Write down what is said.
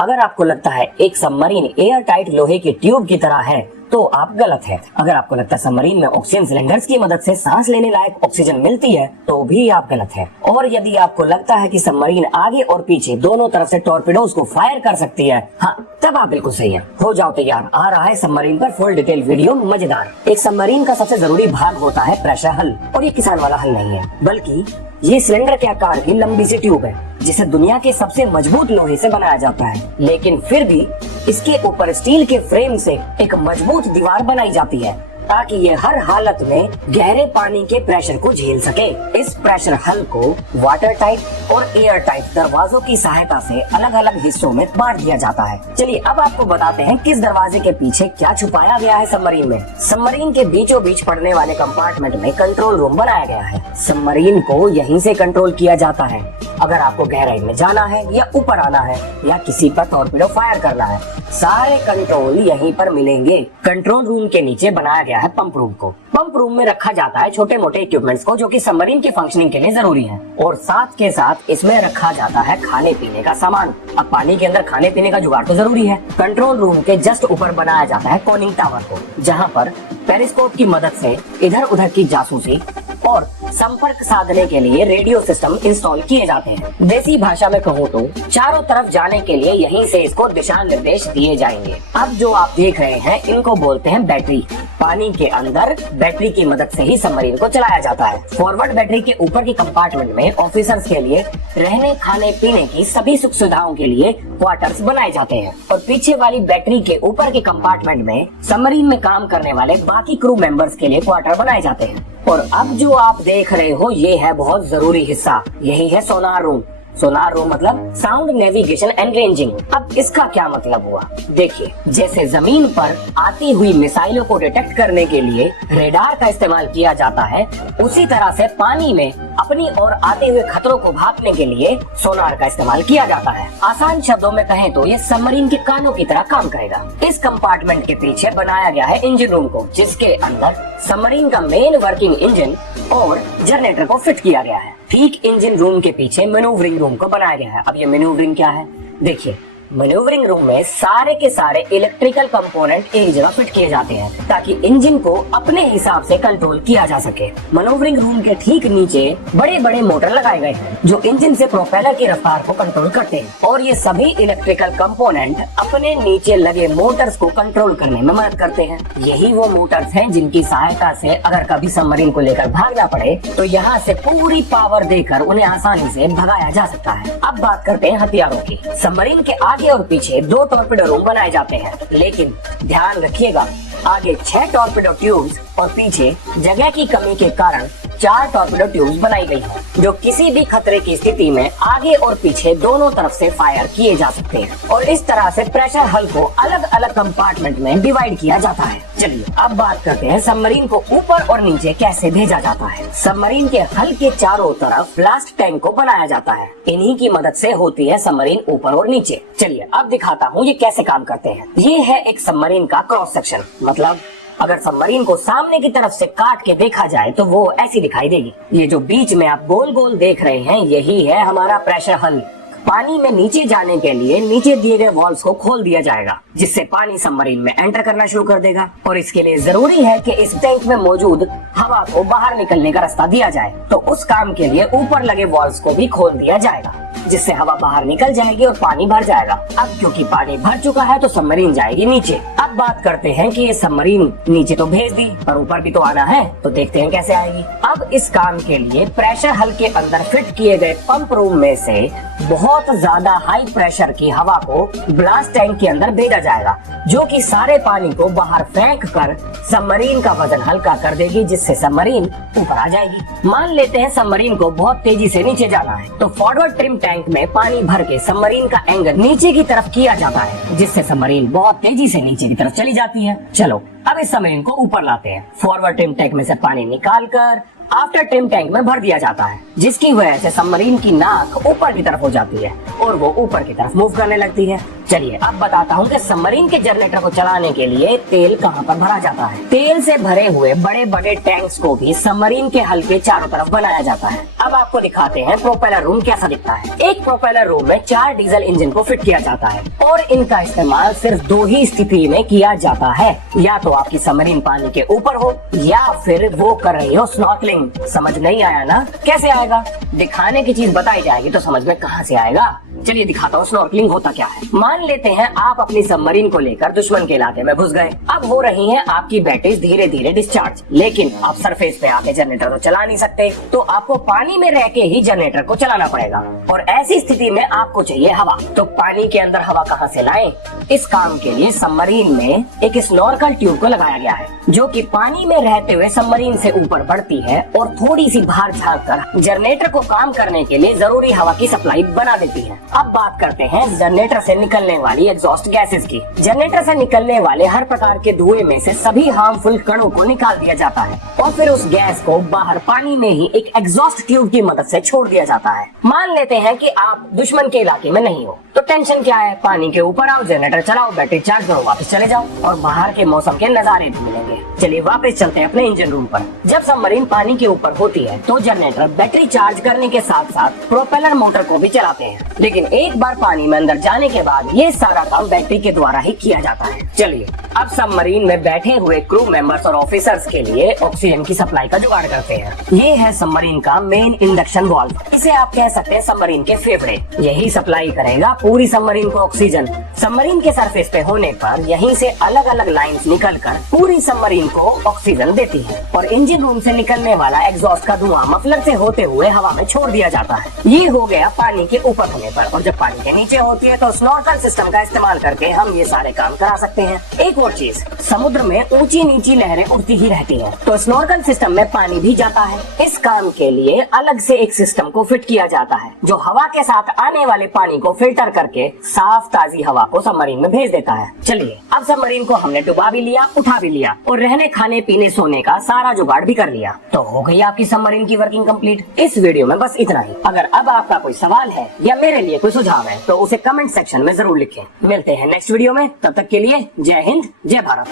अगर आपको लगता है एक सबमरीन एयर टाइट लोहे की ट्यूब की तरह है तो आप गलत है। अगर आपको लगता है सबमरीन में ऑक्सीजन सिलेंडर्स की मदद से सांस लेने लायक ऑक्सीजन मिलती है तो भी आप गलत है। और यदि आपको लगता है कि सबमरीन आगे और पीछे दोनों तरफ से टॉर्पीडोज को फायर कर सकती है, हाँ, तब आप बिल्कुल सही है। हो जाओ तैयार, आ रहा है सबमरीन पर फुल डिटेल वीडियो मजेदार। एक सबमरीन का सबसे जरूरी भाग होता है प्रेशर हल, और ये किसान वाला हल नहीं है, बल्कि ये सिलेंडर के आकार की लंबी सी ट्यूब है जिसे दुनिया के सबसे मजबूत लोहे से बनाया जाता है। लेकिन फिर भी इसके ऊपर स्टील के फ्रेम से एक मजबूत दीवार बनाई जाती है ताकि ये हर हालत में गहरे पानी के प्रेशर को झेल सके। इस प्रेशर हल को वाटर टाइट और एयर टाइट दरवाजों की सहायता से अलग अलग हिस्सों में बांट दिया जाता है। चलिए अब आपको बताते हैं किस दरवाजे के पीछे क्या छुपाया गया है सबमरीन में। सबमरीन के बीचों बीच पड़ने वाले कंपार्टमेंट में कंट्रोल रूम बनाया गया है। सबमरीन को यहीं से कंट्रोल किया जाता है। अगर आपको गहराई में जाना है या ऊपर आना है या किसी पर टॉर्पीडो फायर करना है, सारे कंट्रोल यहीं पर मिलेंगे। कंट्रोल रूम के नीचे बनाया गया है पंप रूम को। पंप रूम में रखा जाता है छोटे मोटे इक्विपमेंट्स को जो कि सबमरीन की फंक्शनिंग के लिए जरूरी है, और साथ के साथ इसमें रखा जाता है खाने पीने का सामान। अब पानी के अंदर खाने पीने का जुगाड़ तो जरूरी है। कंट्रोल रूम के जस्ट ऊपर बनाया जाता है कॉनिंग टावर को, जहाँ पर पेरिस्कोप की मदद से इधर उधर की जासूसी और संपर्क साधने के लिए रेडियो सिस्टम इंस्टॉल किए जाते हैं। देसी भाषा में कहूँ तो चारों तरफ जाने के लिए यहीं से इसको दिशा निर्देश दिए जाएंगे। अब जो आप देख रहे हैं इनको बोलते हैं बैटरी। पानी के अंदर बैटरी की मदद से ही सबमरीन को चलाया जाता है। फॉरवर्ड बैटरी के ऊपर की कंपार्टमेंट में ऑफिसर्स के लिए रहने खाने पीने की सभी सुख सुविधाओं के लिए क्वार्टर्स बनाए जाते हैं, और पीछे वाली बैटरी के ऊपर के कंपार्टमेंट में सबमरीन में काम करने वाले बाकी क्रू मेंबर्स के लिए क्वार्टर बनाए जाते हैं। और अब जो आप देख रहे हो ये है बहुत जरूरी हिस्सा, यही है सोनार रूम। सोनार रूम मतलब साउंड नेविगेशन एंड रेंजिंग। अब इसका क्या मतलब हुआ, देखिए, जैसे जमीन पर आती हुई मिसाइलों को डिटेक्ट करने के लिए रेडार का इस्तेमाल किया जाता है, उसी तरह से पानी में अपनी ओर आते हुए खतरों को भांपने के लिए सोनार का इस्तेमाल किया जाता है। आसान शब्दों में कहें तो ये सबमरीन के कानों की तरह काम करेगा। इस कंपार्टमेंट के पीछे बनाया गया है इंजन रूम को, जिसके अंदर सबमरीन का मेन वर्किंग इंजन और जनरेटर को फिट किया गया है। ठीक इंजन रूम के पीछे मैन्यूवरिंग रूम को बनाया गया है। अब ये मैन्यूवरिंग क्या है, देखिए, मैन्यूवरिंग रूम में सारे के सारे इलेक्ट्रिकल कंपोनेंट एक जगह फिट किए जाते हैं ताकि इंजन को अपने हिसाब से कंट्रोल किया जा सके। मैन्यूवरिंग रूम के ठीक नीचे बड़े बड़े मोटर लगाए गए हैं जो इंजन से प्रोपेलर की रफ्तार को कंट्रोल करते हैं, और ये सभी इलेक्ट्रिकल कंपोनेंट अपने नीचे लगे मोटर्स को कंट्रोल करने में मदद करते हैं। यही वो मोटर्स हैं जिनकी सहायता से अगर कभी सबमरीन को लेकर भागना पड़े तो यहाँ से पूरी पावर देकर उन्हें आसानी से भगाया जा सकता है। अब बात करते हैं हथियारों की। सबमरीन के आगे और पीछे 2 टॉर्पीडो रूम बनाए जाते हैं, लेकिन ध्यान रखिएगा, आगे 6 टॉर्पीडो ट्यूब्स और पीछे जगह की कमी के कारण 4 टॉर्पीडो ट्यूब्स बनाई गई हैं, जो किसी भी खतरे की स्थिति में आगे और पीछे दोनों तरफ से फायर किए जा सकते हैं। और इस तरह से प्रेशर हल को अलग अलग कंपार्टमेंट में डिवाइड किया जाता है। चलिए अब बात करते हैं सबमरीन को ऊपर और नीचे कैसे भेजा जाता है। सबमरीन के हल के चारों तरफ ब्लास्ट टैंक को बनाया जाता है। इन्हीं की मदद से होती है सबमरीन ऊपर और नीचे। चलिए अब दिखाता हूँ ये कैसे काम करते हैं। ये है एक सबमरीन का क्रॉस सेक्शन, मतलब अगर सबमरीन को सामने की तरफ से काट के देखा जाए तो वो ऐसी दिखाई देगी। ये जो बीच में आप गोल गोल देख रहे हैं यही है हमारा प्रेशर हल। पानी में नीचे जाने के लिए नीचे दिए गए वॉल्व्स को खोल दिया जाएगा, जिससे पानी सबमरीन में एंटर करना शुरू कर देगा। और इसके लिए जरूरी है कि इस टैंक में मौजूद हवा को बाहर निकलने का रास्ता दिया जाए, तो उस काम के लिए ऊपर लगे वॉल्व्स को भी खोल दिया जाएगा, जिससे हवा बाहर निकल जाएगी और पानी भर जाएगा। अब क्योंकि पानी भर चुका है तो सबमरीन जाएगी नीचे। अब बात करते हैं कि ये सबमरीन नीचे तो भेज दी पर ऊपर भी तो आना है, तो देखते हैं कैसे आएगी। अब इस काम के लिए प्रेशर हल के अंदर फिट किए गए पंप रूम में से बहुत ज्यादा हाई प्रेशर की हवा को ब्लास्ट टैंक के अंदर भेजा जाएगा, जो कि सारे पानी को बाहर फेंक कर सबमरीन का वजन हल्का कर देगी, जिससे सबमरीन ऊपर आ जाएगी। मान लेते हैं सबमरीन को बहुत तेजी से नीचे जाना है, तो फॉरवर्ड ट्रिम टैंक में पानी भर के सबमरीन का एंगल नीचे की तरफ किया जाता है, जिससे सबमरीन बहुत तेजी से नीचे की तरफ चली जाती है। चलो अब इस सबमरीन को ऊपर लाते हैं। फॉरवर्ड ट्रिम टैंक में से पानी निकाल कर आफ्टर ट्रिम टैंक में भर दिया जाता है, जिसकी वजह से सबमरीन की नाक ऊपर की तरफ हो जाती है और वो ऊपर की तरफ मूव करने लगती है। चलिए अब बताता हूँ कि सबमरीन के जनरेटर को चलाने के लिए तेल कहाँ पर भरा जाता है। तेल से भरे हुए बड़े बड़े टैंक्स को भी सबमरीन के हल के चारों तरफ बनाया जाता है। अब आपको दिखाते हैं प्रोपेलर रूम कैसा दिखता है। एक प्रोपेलर रूम में 4 डीजल इंजन को फिट किया जाता है और इनका इस्तेमाल सिर्फ 2 ही स्थिति में किया जाता है, या तो आपकी सबमरीन पानी के ऊपर हो या फिर वो कर रही हो स्नॉर्कलिंग। समझ नहीं आया ना? कैसे आएगा? दिखाने की चीज बताई जाएगी तो समझ में कहाँ से आएगा। चलिए दिखाता हूँ स्नॉर्कलिंग होता क्या है। मान लेते हैं आप अपनी सबमरीन को लेकर दुश्मन के इलाके में घुस गए। अब हो रही हैं आपकी बैटरीज धीरे धीरे डिस्चार्ज, लेकिन आप सरफेस पे आके जनरेटर तो चला नहीं सकते, तो आपको पानी में रह के ही जनरेटर को चलाना पड़ेगा। और ऐसी स्थिति में आपको चाहिए हवा, तो पानी के अंदर हवा कहाँ से लाएं? इस काम के लिए सबमरीन में एक स्नॉर्कल ट्यूब को लगाया गया है, जो कि पानी में रहते हुए सबमरीन से ऊपर बढ़ती है और थोड़ी सी बाहर झाँक कर जनरेटर को काम करने के लिए जरूरी हवा की सप्लाई बना देती है। अब बात करते हैं जनरेटर से निकलने वाली एग्जॉस्ट गैसेस की। जनरेटर से निकलने वाले हर प्रकार के धुएं में से सभी हार्मफुल कणों को निकाल दिया जाता है और फिर उस गैस को बाहर पानी में ही एक एग्जॉस्ट ट्यूब की मदद से छोड़ दिया जाता है। मान लेते हैं कि आप दुश्मन के इलाके में नहीं हो, तो टेंशन क्या है? पानी के ऊपर आओ, जनरेटर चलाओ, बैटरी चार्ज करो, वापस चले जाओ और बाहर के मौसम के नजारे भी मिलेंगे। चलिए वापस चलते हैं अपने इंजन रूम पर। जब सबमरीन पानी के ऊपर होती है तो जनरेटर बैटरी चार्ज करने के साथ साथ प्रोपेलर मोटर को भी चलाते हैं, लेकिन एक बार पानी में अंदर जाने के बाद ये सारा काम बैटरी के द्वारा ही किया जाता है। चलिए अब सबमरीन में बैठे हुए क्रू मेंबर्स और ऑफिसर्स के लिए ऑक्सीजन की सप्लाई का जुगाड़ करते हैं। ये है सबमरीन का मेन इंडक्शन वाल्व, इसे आप कह सकते हैं सबमरीन के फेफड़े। यही सप्लाई करेगा पूरी सबमरीन को ऑक्सीजन। सबमरीन के सरफेस पे होने पर यहीं से अलग अलग लाइंस निकलकर पूरी सबमरीन को ऑक्सीजन देती है और इंजन रूम से निकलने वाला एग्जॉस्ट का धुआं मफलर से होते हुए हवा में छोड़ दिया जाता है। ये हो गया पानी के ऊपर होने पर, और जब पानी के नीचे होती है तो स्नॉर्कल सिस्टम का इस्तेमाल करके हम ये सारे काम करा सकते हैं। एक और चीज, समुद्र में ऊंची नीची लहरें उड़ती ही रहती हैं, तो स्नॉर्कल सिस्टम में पानी भी जाता है। इस काम के लिए अलग से एक सिस्टम को फिट किया जाता है जो हवा के साथ आने वाले पानी को फिल्टर करके साफ ताजी हवा को सबमरीन में भेज देता है। चलिए अब सबमरीन को हमने डुबा भी लिया, उठा भी लिया और रहने खाने पीने सोने का सारा जुगाड़ भी कर लिया, तो हो गई आपकी सबमरीन की वर्किंग कंप्लीट। इस वीडियो में बस इतना ही। अगर अब आपका कोई सवाल है या मेरे लिए कोई सुझाव है तो उसे कमेंट सेक्शन में जरूर लिखें। मिलते हैं नेक्स्ट वीडियो में, तब तक के लिए जय हिंद, जय भारत।